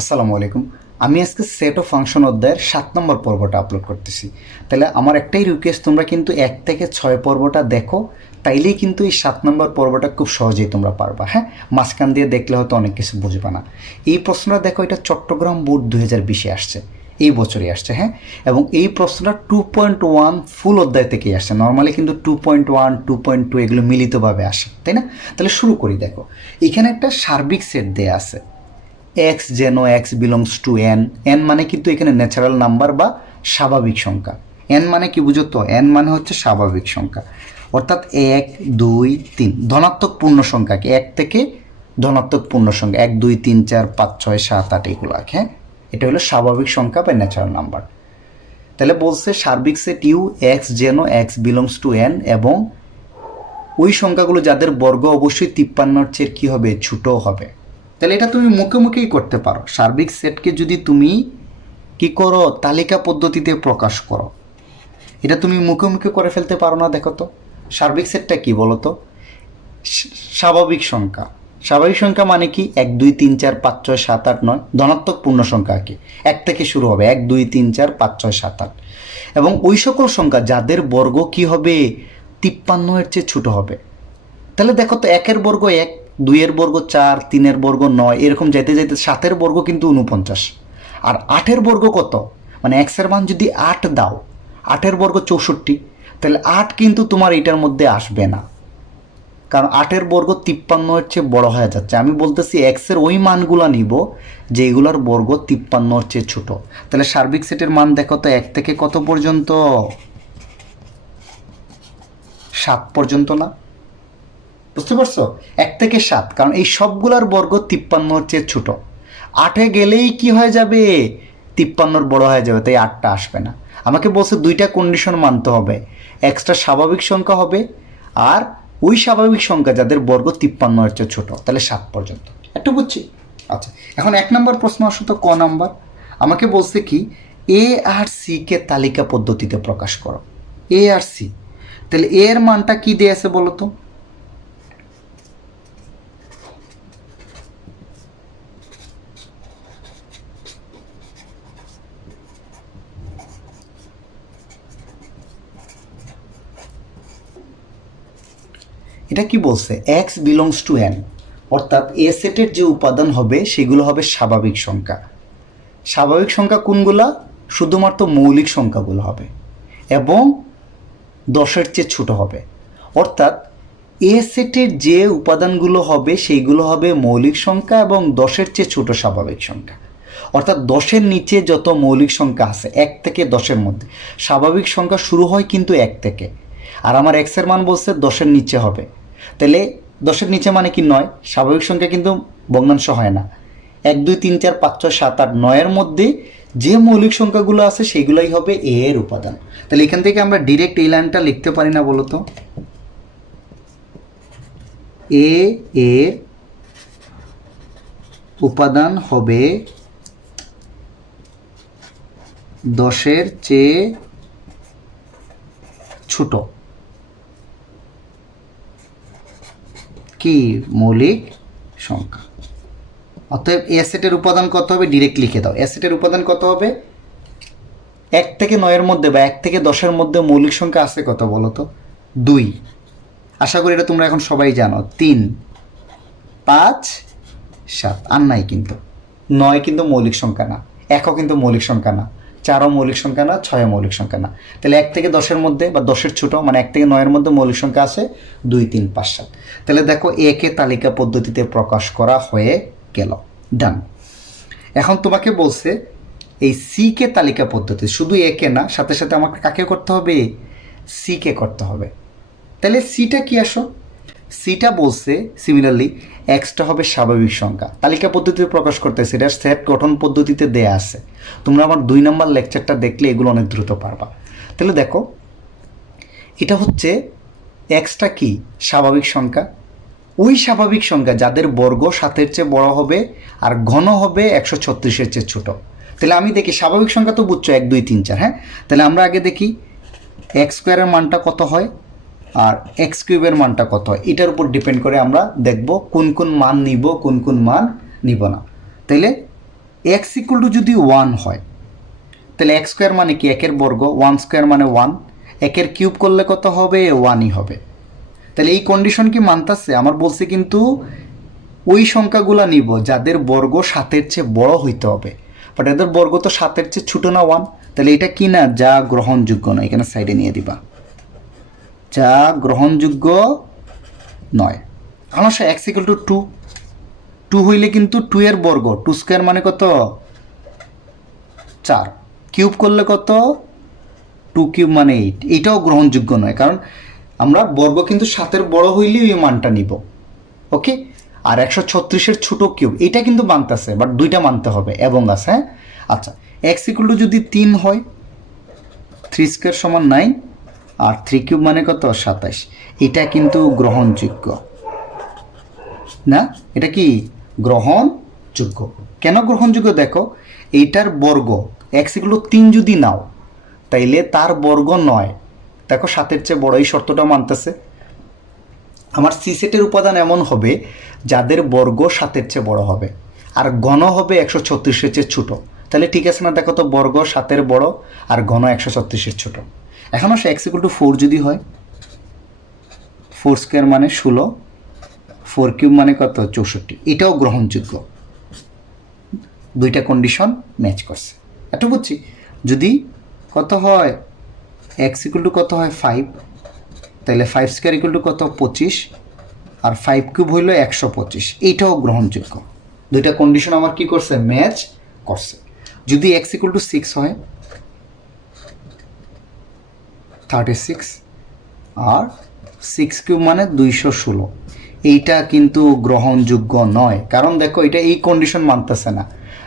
আসসালামু আলাইকুম। আমি আজকে সেট অফ ফাংশন অধ্যায়ের সাত নম্বর পর্বটা আপলোড করতেছি। তাহলে আমার একটাই রিকোয়েস্ট তোমরা কিন্তু এক থেকে ছয় পর্বটা দেখো, তাইলেই কিন্তু এই সাত নম্বর পর্বটা খুব সহজেই তোমরা পারবা হ্যাঁ? মাঝখান দিয়ে দেখলে হয়তো অনেক কিছু বুঝবা না। এই প্রশ্নটা দেখো, এটা চট্টগ্রাম বোর্ড দু হাজার বিশে আসছে, এই বছরই আসছে হ্যাঁ? এবং এই প্রশ্নটা টু পয়েন্ট ওয়ান ফুল অধ্যায় থেকেই আসছে। নর্মালি কিন্তু two point one two point two এগুলো মিলিতভাবে আসে, তাই না? তাহলে শুরু করি, দেখো। এখানে একটা সার্বিক সেট দেয়া আছে। এক্স যেন x belongs to N N মানে কিন্তু এখানে ন্যাচারাল নাম্বার বা স্বাভাবিক সংখ্যা। এন মানে কি বুঝো তো? এন মানে হচ্ছে স্বাভাবিক সংখ্যা। অর্থাৎ এক, দুই, তিন। ধনাত্মক পূর্ণ সংখ্যাকে এক থেকে ধনাত্মক পূর্ণ সংখ্যা। এক, দুই, তিন, চার, পাঁচ, ছয়, সাত, আট এগুলো হ্যাঁ? এটা হলো স্বাভাবিক সংখ্যা বা ন্যাচারাল নাম্বার তাহলে বলছে সার্বিক সেট ইউ এক্স যেন এক্স বিলংস টু এন এবং ওই সংখ্যাগুলো যাদের বর্গ অবশ্যই তিপ্পান্নর চেয়ে কী হবে? ছোটো হবে। তাহলে এটা তুমি মুখে মুখেই করতে পারো। সার্বিক সেটকে যদি তুমি কি করো, তালিকা পদ্ধতিতে প্রকাশ করো। এটা তুমি মুখে মুখে করে ফেলতে পারো না, দেখো তো। সার্বিক সেটটা কি বলো তো স্বাভাবিক সংখ্যা। স্বাভাবিক সংখ্যা মানে কি? এক, দুই, তিন, চার, পাঁচ, ছয়, সাত, আট, নয়। ধনাত্মক পূর্ণ সংখ্যা কি? এক থেকে শুরু হবে। এক, দুই, তিন, চার, পাঁচ, ছয়, সাত, আট। এবং ওই সকল সংখ্যা, যাদের বর্গ কি হবে? তিপ্পান্ন এর চেয়ে ছোটো হবে। তাহলে দেখো তো, একের বর্গ এক দুইয়ের বর্গ চার, তিনের বর্গ নয়, এরকম যেতে যাইতে সাতের বর্গ কিন্তু উনপঞ্চাশ আর আটের বর্গ কত? মানে এক্সের মান যদি আট দাও, আটের বর্গ চৌষট্টি, তাহলে আট কিন্তু তোমার এটার মধ্যে আসবে না। কারণ আটের বর্গ তিপ্পান্ন এর চেয়ে বড় হয়ে যাচ্ছে। আমি বলতেছি এক্সের ওই মানগুলো নিব যেগুলোর বর্গ তিপ্পান্নর চেয়ে ছোট। তাহলে সার্বিক সেটের মান দেখো তো, এক থেকে কত পর্যন্ত? সাত পর্যন্ত না? বুঝতে পারছ? এক থেকে সাত, কারণ এই সবগুলার বর্গ তিপ্পান্নর চেয়ে ছোট। আটে গেলেই কি হয়ে যাবে? তিপ্পান্নর বড় হয়ে যাবে, তাই আটটা আসবে না। আমাকে বলছে দুইটা কন্ডিশন মানতে হবে। এক্সট্রা স্বাভাবিক সংখ্যা হবে আর ওই স্বাভাবিক সংখ্যা যাদের বর্গ তিপ্পান্নর চেয়ে ছোট, তাহলে সাত পর্যন্ত। একটু বুঝছি? আচ্ছা এখন এক নম্বর প্রশ্ন আসো তো, ক নাম্বার? আমাকে বলছে কি এ আর সি কে তালিকা পদ্ধতিতে প্রকাশ করো। এ আর সি তাহলে এর মানটা কি দিয়েছে বলো তো? এটা কি বলছে? এক্স বিলংস টু এন অর্থাৎ এ সেটের যে উপাদান হবে, সেগুলো হবে স্বাভাবিক সংখ্যা। স্বাভাবিক সংখ্যা কোনগুলা? শুধুমাত্র মৌলিক সংখ্যাগুলো হবে। এবং দশের চেয়ে ছোট হবে। অর্থাৎ এ সেটের যে উপাদানগুলো হবে সেইগুলো হবে মৌলিক সংখ্যা এবং দশের চেয়ে ছোট স্বাভাবিক সংখ্যা। অর্থাৎ দশের নিচে যত মৌলিক সংখ্যা আছে, এক থেকে দশের মধ্যে, স্বাভাবিক সংখ্যা শুরু হয় কিন্তু এক থেকে। আর আমার এক্সের মান বলছে দশের নিচে হবে। তাহলে দশের নিচে মানে কি নয়? স্বাভাবিক সংখ্যা কিন্তু ভগ্নাংশ হয় না। এক, দুই, তিন, চার, পাঁচ, ছয়, সাত, আট, নয়ের মধ্যে যে মৌলিক সংখ্যাগুলো আছে সেগুলোই হবে এ এর উপাদান। তাহলে এখান থেকে আমরা ডিরেক্ট এই লাইনটা লিখতে পারি না বলো তো এ এর উপাদান হবে দশের চেয়ে ছোট। কি মৌলিক সংখ্যা? অতএব অ্যাসেটের উপাদান কত হবে? ডিরেক্ট লিখে দাও। অ্যাসেটের উপাদান কত হবে? এক থেকে নয়ের মধ্যে বা এক থেকে দশের মধ্যে মৌলিক সংখ্যা আছে কত বলো তো? দুই। আশা করি এটা তোমরা এখন সবাই জানো। তিন, পাঁচ, সাত। আর নাই কিন্তু। নয় কিন্তু মৌলিক সংখ্যা না। একও কিন্তু মৌলিক সংখ্যা না। চারও মৌলিক সংখ্যা না, ছয়ও মৌলিক সংখ্যা না। তাহলে এক থেকে দশের মধ্যে বা দশের ছোটো মানে এক থেকে নয়ের মধ্যে মৌলিক সংখ্যা আছে দুই, তিন, পাঁচ, সাত। তাহলে দেখো একে তালিকা পদ্ধতিতে প্রকাশ করা হয়ে গেল। ডান এখন তোমাকে বলছে, এই সি কে তালিকা পদ্ধতি শুধু একে না, সাথে সাথে আমাকে কাকে করতে হবে? সি কে করতে হবে। তাহলে সিটা কি আসো সিটা বলছে সিমিলারলি এক্সটা হবে স্বাভাবিক সংখ্যা। তালিকা পদ্ধতিতে প্রকাশ করতেছে, এটা সেট গঠন পদ্ধতিতে দেয়া আছে। তোমরা আমার দুই নম্বর লেকচারটা দেখলে এগুলো অনেক দ্রুত পারবা। তাহলে দেখো, এটা হচ্ছে এক্সটা কি? স্বাভাবিক সংখ্যা। ওই স্বাভাবিক সংখ্যা যাদের বর্গ সাতের চেয়ে বড় হবে আর ঘন হবে একশো ছত্রিশের চেয়ে ছোট। তাহলে আমি দেখি, স্বাভাবিক সংখ্যা তো বুঝছ, এক, দুই, তিন, চার হ্যাঁ? তাহলে আমরা আগে দেখি এক্স স্কোয়ারের মানটা কত হয়? আর এক্স কিউবের মানটা কত? এটার উপর ডিপেন্ড করে আমরা দেখব কোন কোন মান নিব, কোন কোন মান নিব না। তাইলে এক্স ইকুয়াল টু যদি ওয়ান হয় তাহলে এক্স স্কোয়ার মানে কি? একের বর্গ ওয়ান স্কোয়ার মানে ওয়ান একের কিউব করলে কত হবে? ওয়ানই হবে। তাহলে এই কন্ডিশন কি মানতাছে? আমার বলছে কিন্তু ওই সংখ্যাগুলো নিব, যাদের বর্গ সাতের চেয়ে বড় হইতে হবে। বাট এদের বর্গ তো সাতের চেয়ে ছোটো না ওয়ান তাহলে এটা কি না? যা গ্রহণযোগ্য না। এখানে সাইডে নিয়ে দিবা। যা গ্রহণযোগ্য নয়। আমার x equal to two two হইলে কিন্তু টু এর বর্গ টু স্কোয়ার মানে কত? চার। কিউব করলে কত? টু কিউব মানে এইট এটাও গ্রহণযোগ্য নয়, কারণ আমরা বর্গ কিন্তু সাতের বড় হইলেই ওই মানটা নিব। ওকে আর একশো ছত্রিশের ছোটো কিউব এটা কিন্তু মানতেছে বাট দুইটা মানতে হবে, এবং আছে হ্যাঁ? আচ্ছা এক্স ইকুয়াল টু যদি তিন হয় থ্রি স্কোয়ার সমান নাইন আর থ্রি কিউব মানে কত? সাতাইশ। এটা কিন্তু গ্রহণযোগ্য। না? এটা কি? গ্রহণযোগ্য। কেন গ্রহণযোগ্য দেখো? এইটার বর্গ এক্স ইকুয়াল টু তিন যদি নাও, তাইলে তার বর্গ নয়। দেখো, সাতের চেয়ে বড়, এই শর্তটা মানতেছে। আমার সি সেটের উপাদান এমন হবে, যাদের বর্গ সাতের চেয়ে বড় হবে। আর ঘন হবে একশো ছত্রিশের চেয়ে ছোটো। তাহলে ঠিক আছে না? দেখো তো, বর্গ সাতের বড়, আর ঘন একশো ছত্রিশের ছোটো। এখন আসে এক্স ইকুয়াল টু ফোর যদি হয় ফোর স্কোয়ার মানে ষোলো ফোর কিউব মানে কত? চৌষট্টি। এটাও গ্রহণযোগ্য। দুইটা কন্ডিশন ম্যাচ করছে। একটু বুঝছি? যদি কত হয় এক্স ইকুয়াল টু কত হয়? ফাইভ তাহলে ফাইভ স্কোয়ার ইকুয়াল টু কত? পঁচিশ। আর ফাইভ কিউব হইল একশো পঁচিশ। এইটাও গ্রহণযোগ্য। দুইটা কন্ডিশন আমার কি করছে? ম্যাচ করছে। যদি এক্স ইকুয়াল টু সিক্স হয় থার্টি সিক্স আর সিক্স কিউব মানে দুইশো ষোলো। এইটা কিন্তু গ্রহণযোগ্য নয়। কারণ দেখো, এটা এই কন্ডিশন মানতেছে না।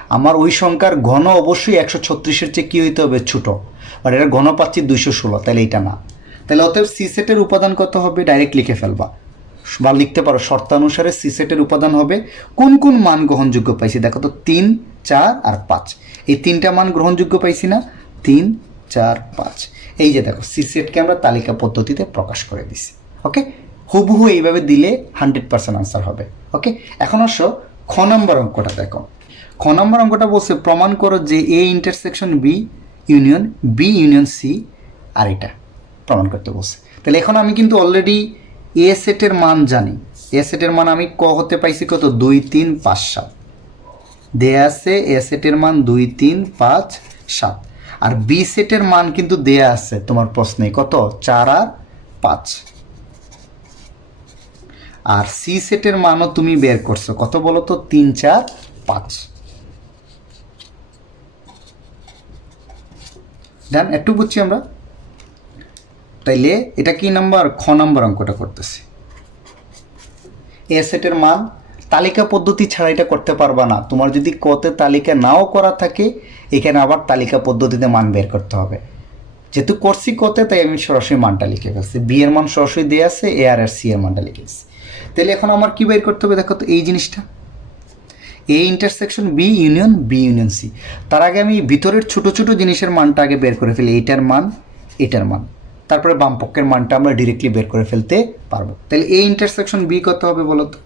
আমার ওই সংখ্যার ঘন অবশ্যই একশো ছত্রিশের চেয়ে কী হইতে হবে? ছোটো। আর এটা ঘন পাচ্ছি দুইশো ষোলো তাহলে এইটা না। তাহলে অতএব সি সেটের উপাদান কত হবে? ডাইরেক্ট লিখে ফেলবা। বা লিখতে পারো, শর্তানুসারে সি সেটের উপাদান হবে। কোন কোন মান গ্রহণযোগ্য পাইছি? দেখো তো, তিন, চার আর পাঁচ। এই তিনটা মান গ্রহণযোগ্য পাইছি না? তিন চার, পাঁচ। এই যে দেখো সি সেটকে আমরা তালিকা পদ্ধতিতে প্রকাশ করে দিছি ওকে হুবহু এইভাবে দিলে হান্ড্রেড পার্সেন্ট আনসার হবে ওকে এখন অবশ্য খ নম্বর অঙ্কটা দেখো। খ নম্বর অঙ্কটা বলছে, প্রমাণ করো যে A intersection B union B union C আর এটা। প্রমাণ করতে বলছে। তাহলে এখন আমি কিন্তু অলরেডি এ সেটের মান জানি। এ সেটের মান আমি ক হতে পাইছি কত? দুই, তিন, পাঁচ, সাত। দেয়া আছে এ সেটের মান দুই, তিন, পাঁচ, সাত। আর বি সেটের মান কিন্তু দেয়া আছে তোমার প্রশ্নে কত? চার আর পাঁচ। আর সি সেটের মানও তুমি বের করছ। কত বলো তো তিন, চার, পাঁচ। ডান একটু বুঝছি আমরা? তাইলে এটা কি নাম্বার খ নাম্বার অঙ্কটা করতেছি। এ সেটের মান তালিকা পদ্ধতি ছাড়া এটা করতে পারবা না। তোমার যদি কতে তালিকা নাও করা থাকে, এখানে আবার তালিকা পদ্ধতিতে মান বের করতে হবে। যেহেতু করছি কতে, তাই আমি সরাসরি মানটা লিখে ফেলছি। বি এর মান সরাসরি দিয়ে আছে এ আর আর সি এর মানটা লিখে ফেলছি। তাহলে এখন আমার কি বের করতে হবে? দেখো তো এই জিনিসটা। A intersection B union B union C তার আগে আমি ভিতরের ছোট ছোট জিনিসের মানটা আগে বের করে ফেলি। এইটার মান, এটার মান। তারপরে বামপক্ষের মানটা আমরা ডিরেক্টলি বের করে ফেলতে পারব। তাহলে এ ইন্টারসেকশন বি কত হবে বলো তো?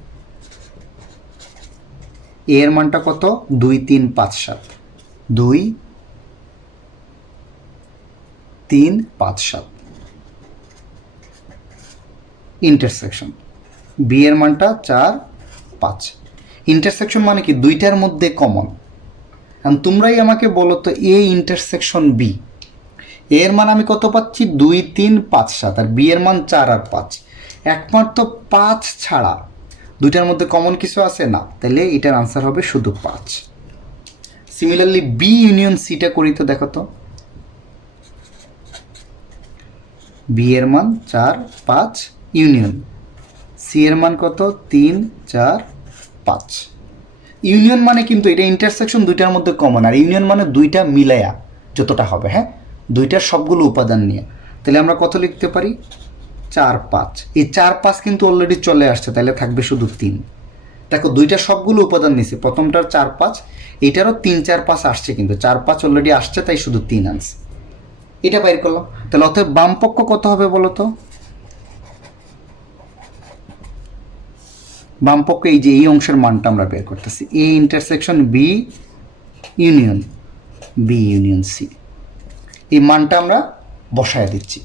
এর মানটা কত? দুই তিন পাঁচ সাত। দুই তিন পাঁচ সাত। ইন্টারসেকশন বি এর মানটা চার পাঁচ। ইন্টারসেকশন মানে কি? দুইটার মধ্যে কমন তোমরাই আমাকে বলো তো এ ইন্টারসেকশন বি এর মান আমি কত পাচ্ছি? দুই তিন পাঁচ সাত। আর বি এর মান চার আর পাঁচ। একমাত্র পাঁচ ছাড়া দুইটার মধ্যে কমন কিছু আছে? না। তাহলে এটার আনসার হবে শুধু পাঁচ। সিমিলারলি বি ইউনিয়ন সিটা করি তো, দেখো তো। বি এর মান চার, পাঁচ ইউনিয়ন সি এর মান কত? তিন, চার, পাঁচ। ইউনিয়ন মানে কিন্তু এটা ইন্টারসেকশন দুইটার মধ্যে কমন আর ইউনিয়ন মানে দুইটা মিলায়া যতটা হবে হ্যাঁ? দুইটার সবগুলো উপাদান নিয়ে। তাহলে আমরা কত লিখতে পারি? চার পাঁচ এই চার পাঁচ কিন্তু অলরেডি চলে আসছে, তাহলে থাকবে শুধু তিন। দেখো, দুইটা সবগুলো উপাদান নিছে প্রথমটার চার পাঁচ এটারও তিন চার পাঁচ আসছে কিন্তু। চার পাঁচ অলরেডি আসছে, তাই শুধু তিন আনছে। এটা বাইর করলাম। তাহলে অতএব বাম পক্ষ কত হবে বলো তো? বামপক্ষ এই যে এই অংশের মানটা আমরা বের করতেছি। A intersection B union B union C এই মানটা আমরা বসায় দিচ্ছি।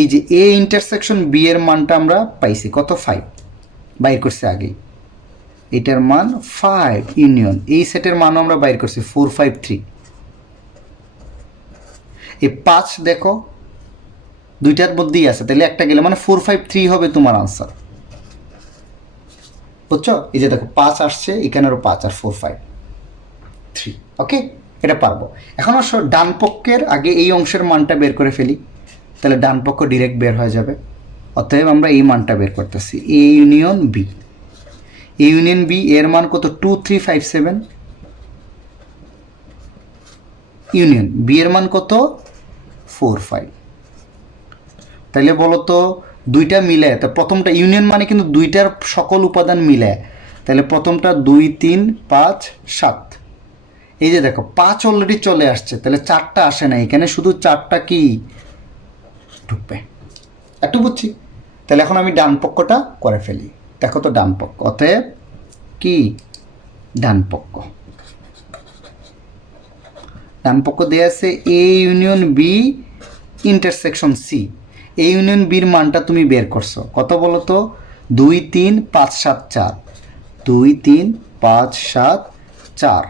এই যে এ ইন্টারসেকশন বি এর মানটা আমরা পাইছি, কত? ফাইভ বাইর করছে আগে। এটার মান ফাইভ ইউনিয়ন এই সেটের মানও আমরা বাইর করছি ফোর ফাইভ থ্রি এই পাঁচ দেখো, দুইটার মধ্যেই আছে, তাহলে একটা গেলে মানে ফোর ফাইভ থ্রি হবে তোমার আনসার বুঝছ? এই যে দেখো, পাঁচ আসছে এখানেরও পাঁচ, আর ফোর ফাইভ থ্রি ওকে এটা পারব। এখন আসো, ডান পক্ষের আগে এই অংশের মানটা বের করে ফেলি। তাহলে ডান পক্ষ ডিরেক্ট বের হয়ে যাবে। অতএব আমরা এই মানটা বের করতেছি। A union B A union B এর মান কত? Two three five seven union B এর মান কত? ফোর ফাইভ তাহলে বলো তো দুইটা মিলে, তা প্রথমটা ইউনিয়ন মানে কিন্তু দুইটার সকল উপাদান মিলে। তাহলে প্রথমটা দুই, তিন, পাঁচ, সাত। এই যে দেখো, পাঁচ অলরেডি চলে আসছে তাহলে চারটা আসে না এখানে, শুধু চারটা কি? ঢুকবে। একটু বুঝছি। তাহলে এখন আমি ডান পক্ষটা করে ফেলি। দেখো তো ডান পক্ষ। অতএব কি? ডান পক্ষ। ডান পক্ষ দেওয়া আছে A union B intersection C A union বির মানটা তুমি বের করছ। কত বলো তো? দুই, তিন, পাঁচ, সাত, চার। দুই, তিন, পাঁচ, সাত, চার।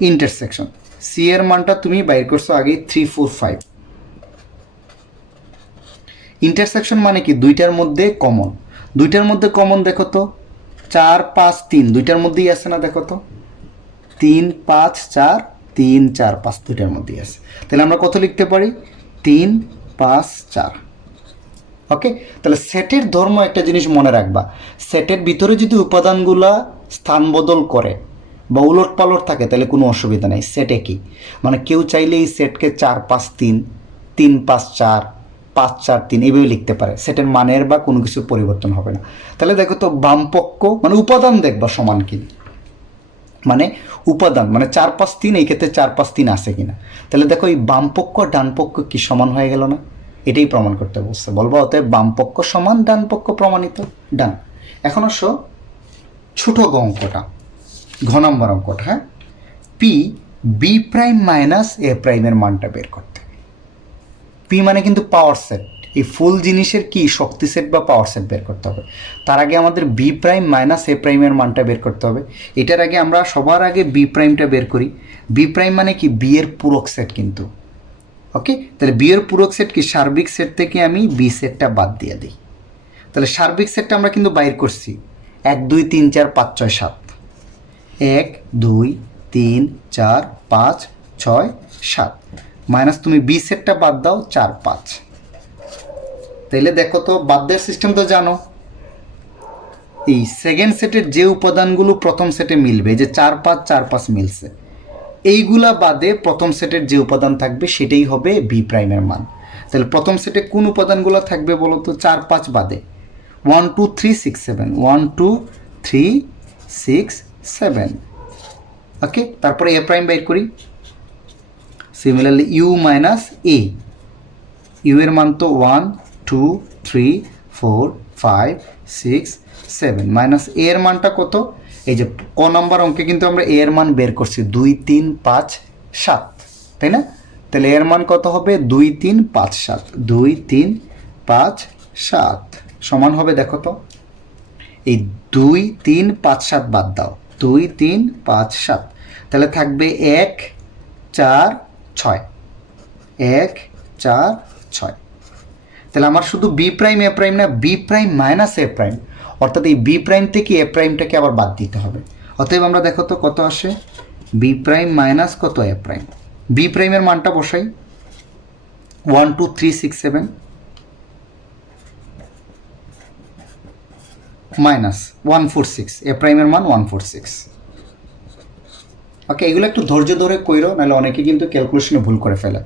ইন্টারসেকশন সি এর মানটা তুমি বাইর করছ আগে থ্রি ফোর ফাইভ ইন্টারসেকশন মানে কি? দুইটার মধ্যে কমন দুইটার মধ্যে কমন দেখো তো। চার, পাঁচ, তিন। দুইটার মধ্যেই আছে না দেখো তো? তিন, পাঁচ, চার, তিন, চার, পাঁচ দুইটার মধ্যেই আছে। তাহলে আমরা কত লিখতে পারি? তিন, পাঁচ, চার। ওকে তাহলে সেটের ধর্ম একটা জিনিস মনে রাখবা। সেটের ভিতরে যদি উপাদানগুলা স্থান বদল করে বা উলট পালট থাকে, তাহলে কোনো অসুবিধা নেই। সেটে কি? মানে কেউ চাইলে এই সেটকে চার, পাঁচ, তিন তিন, পাঁচ, চার পাঁচ চার তিন এইভাবে লিখতে পারে। সেটার মানের বা কোনো কিছু পরিবর্তন হবে না। তাহলে দেখো তো বামপক্ষ মানে উপাদান দেখবা সমান কি মানে উপাদান মানে চার পাঁচ তিন, এই ক্ষেত্রে চার পাঁচ তিন আছে কিনা তাহলে দেখো এই বামপক্ষ, ডানপক্ষ কি সমান হয়ে গেল না? এটাই প্রমাণ করতে বলছে বলব অতএব বামপক্ষ সমান, ডানপক্ষ প্রমাণিত, ডান। এখন আসো ছোট গ অঙ্কটা, ঘ নম্বর অঙ্কটা হ্যাঁ? P, B prime minus A প্রাইমের মানটা বের করতে। পি মানে কিন্তু পাওয়ার সেট এই ফুল জিনিসের কি? শক্তি সেট বা পাওয়ার সেট বের করতে হবে। তার আগে আমাদের বি প্রাইম মাইনাস এ প্রাইমের মানটা বের করতে হবে। এটার আগে আমরা সবার আগে বি প্রাইমটা বের করি। বি প্রাইম মানে কি? বি এর পূরক সেট কিন্তু। ওকে তাহলে বি এর পূরক সেট কি? সার্বিক সেট থেকে আমি বি সেটটা বাদ দিয়ে দিই। তাহলে সার্বিক সেটটা আমরা কিন্তু বাইর করছি। এক, দুই, তিন, চার, পাঁচ, ছয়, সাত। এক, দুই, তিন, চার, পাঁচ, ছয়, সাত। মাইনাস তুমি বি সেটটা বাদ দাও, চার, পাঁচ। তাইলে দেখো তো, বাদ দেওয়ার সিস্টেম তো জানো। এই সেকেন্ড সেটের যে উপাদানগুলো প্রথম সেটে মিলবে, যে চার, পাঁচ চার, পাঁচ মিলছে, এইগুলা বাদে প্রথম সেটের যে উপাদান থাকবে, সেটাই হবে বি প্রাইমের মান। তাহলে প্রথম সেটে কোন উপাদানগুলো থাকবে বলো তো, চার, পাঁচ বাদে? One two three six seven one two three six seven okay তারপরে এ প্রাইম বাইর করি। Similarly U minus A U এর মান তো one two three four five six seven minus A এর মানটা কত? এই যে ক নম্বর অঙ্কে কিন্তু আমরা এ এর মান বের করছি, দুই, তিন, পাঁচ, সাত, তাই না? তাহলে এর মান কত হবে? দুই, তিন, পাঁচ, সাত। দুই, তিন, পাঁচ, সাত। সমান হবে দেখো তো। এই দুই, তিন, পাঁচ, সাত বাদ দাও। দুই, তিন, পাঁচ, সাত। তাহলে থাকবে এক, চার ছয়। এক, চার, ছয়। তাহলে আমার শুধু বি প্রাইম এ প্রাইম না B prime minus A prime অর্থাৎ এই বি প্রাইম থেকে এ প্রাইমটাকে আবার বাদ দিতে হবে। অতএব আমরা দেখো তো কত আসে? বি প্রাইম মাইনাস কত এ প্রাইম বি প্রাইমের মানটা বসাই। One two three six seven minus one four six A প্রাইমের মান ওয়ান ফোর সিক্স ওকে, এগুলো একটু ধৈর্য ধরে কইরো, নাহলে অনেকে কিন্তু ক্যালকুলেশনে ভুল করে ফেলে।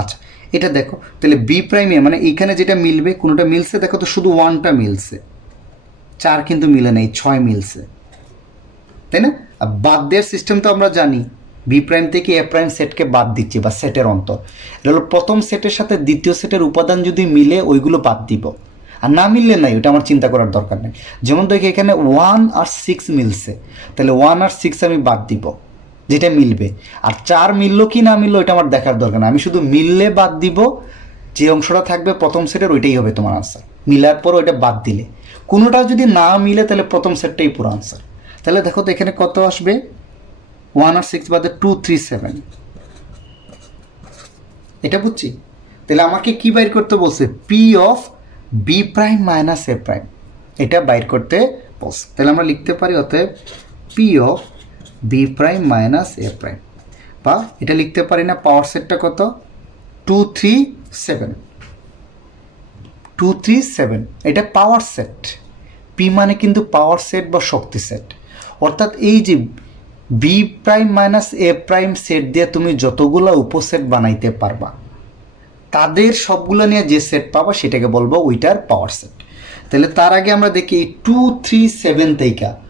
আচ্ছা এটা দেখো, তাহলে বি প্রাইমে মানে এইখানে যেটা মিলবে, কোনোটা মিলছে? দেখো তো শুধু ওয়ানটা মিলছে। চার কিন্তু মিলে নেই, ছয় মিলছে। তাই না? আর বাদ দেওয়ার সিস্টেম তো আমরা জানি। বি প্রাইম থেকে এ প্রাইম সেটকে বাদ দিচ্ছি, বা সেটের অন্তর। এটা হলো প্রথম সেটের সাথে দ্বিতীয় সেটের উপাদান যদি মিলে, ওইগুলো বাদ দিব। আর না মিললে নাই ওটা আমার চিন্তা করার দরকার নেই। যেমন দেখি এখানে ওয়ান আর সিক্স মিলছে। তাহলে ওয়ান আর সিক্স আমি বাদ দিব। যেটা মিলবে। আর চার মিললো কি না মিললো এটা আমার দেখার দরকার না আমি শুধু মিললে বাদ দিব, যে অংশটা থাকবে প্রথম সেটের ওইটাই হবে তোমার আনসার মিলার পর ওইটা বাদ দিলে। কোনোটা যদি না মিলে তাহলে প্রথম সেটটাই পুরো আনসার তাহলে দেখো তো এখানে কত আসবে? ওয়ান আর সিক্স বাদে টু থ্রি সেভেন এটা বুঝছি? তাহলে আমাকে কি বাইর করতে বলছে? P of B prime minus A prime এটা বাইর করতে বলছে। তাহলে আমরা লিখতে পারি অতএব P of B prime minus A prime বা এটা লিখতে পারি না পাওয়ার সেটটা কত? Two three seven two three seven এটা পাওয়ার সেট পি মানে কিন্তু পাওয়ার সেট বা শক্তি সেট অর্থাৎ এই যে B prime minus A prime set দিয়ে তুমি যতগুলো উপসেট বানাইতে পারবা, তাদের সবগুলো নিয়ে যে সেট পাবা সেটাকে বলব ওইটার পাওয়ার সেট তাহলে তার আগে আমরা দেখি টু থ্রি সেভেন থেকে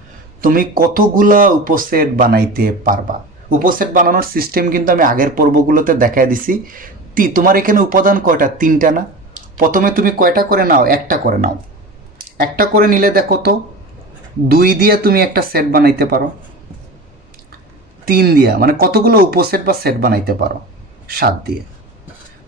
তুমি কতগুলা উপসেট বানাইতে পারবা? উপসেট বানানোর সিস্টেম কিন্তু আমি আগের পর্বগুলোতে দেখাই দিছি। তি, তোমার এখানে উপাদান কয়টা? তিনটা না? প্রথমে তুমি কয়টা করে নাও? একটা করে নাও। একটা করে নিলে দেখো তো, দুই দিয়ে তুমি একটা সেট বানাইতে পারো। তিন দিয়া মানে কতগুলো উপসেট বা সেট বানাইতে পারো? সাত দিয়ে।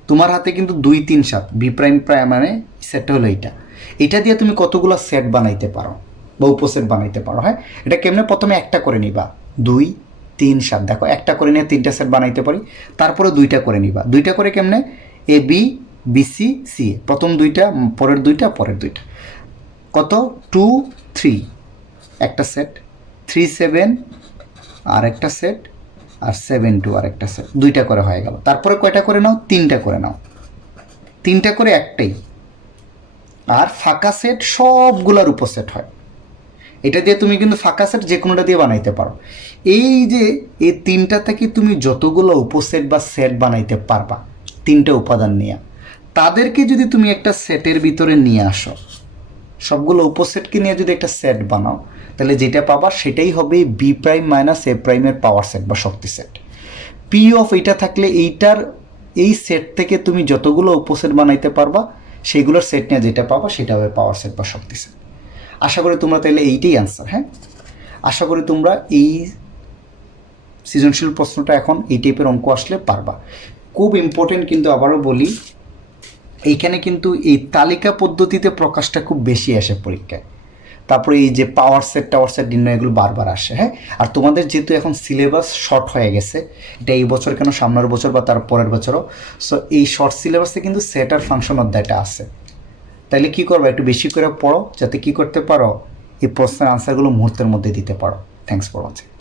তোমার হাতে কিন্তু দুই, তিন, সাত বি প্রাইম প্রাইম মানে সেটটা হলো এইটা। এটা দিয়ে তুমি কতগুলো সেট বানাইতে পারো? বা উপসেট বানাইতে পারো হ্যাঁ? এটা কেমনে? প্রথমে একটা করে নিবা। দুই, তিন, সাত। দেখো, একটা করে নিয়ে তিনটা সেট বানাইতে পারি। তারপরে দুইটা করে নিবা। দুইটা করে কেমনে? এ বি বিসি সি প্রথম দুইটা পরের দুইটা পরের দুইটা। কত? টু থ্রি একটা সেট থ্রি সেভেন আর একটা সেট, আর সেভেন টু আর একটা সেট। দুইটা করে হয়ে গেল। তারপরে কয়টা করে নাও? তিনটা করে নাও। তিনটা করে একটাই। আর ফাঁকা সেট সবগুলার উপসেট হয়। এটা দিয়ে তুমি কিন্তু ফাঁকা সেট যে কোনোটা দিয়ে বানাইতে পারো। এই যে এই তিনটা থেকে তুমি যতগুলো উপসেট বা সেট বানাইতে পারবা, তিনটা উপাদান নিয়ে। তাদেরকে যদি তুমি একটা সেটের ভিতরে নিয়ে আসো, সবগুলো উপসেটকে নিয়ে যদি একটা সেট বানাও, তাহলে যেটা পাবা সেটাই হবে বি প্রাইম মাইনাস এ প্রাইমের পাওয়ার সেট বা শক্তি সেট পি অফ এইটা থাকলে এইটার এই সেট থেকে তুমি যতগুলো উপসেট বানাইতে পারবা সেইগুলোর সেট নিয়ে যেটা পাবা সেটা হবে পাওয়ার সেট বা শক্তি সেট আশা করি তোমরা তাহলে এইটাই আনসার হ্যাঁ? আশা করি তোমরা এই সৃজনশীল প্রশ্নটা এখন এই টাইপের অঙ্ক আসলে পারবা। খুব ইম্পর্টেন্ট কিন্তু আবারও বলি, এইখানে কিন্তু এই তালিকা পদ্ধতিতে প্রকাশটা খুব বেশি আসে পরীক্ষায়। তারপরে এই যে পাওয়ার সেট টাওয়ার সেট নির্ণয় এগুলো বারবার আসে হ্যাঁ? আর তোমাদের যেহেতু এখন সিলেবাস শর্ট হয়ে গেছে, এটা এই বছর কেন, সামনের বছর বা তার পরের বছরও সো এই শর্ট সিলেবাসে কিন্তু সেট আর ফাংশন অধ্যায়টা আছে। তাইলে কি করব? একটু বেশি করে পড়ো, যাতে কি করতে পারো? এই প্রশ্নের আনসারগুলো মুহূর্তের মধ্যে দিতে পারো। Thanks for watching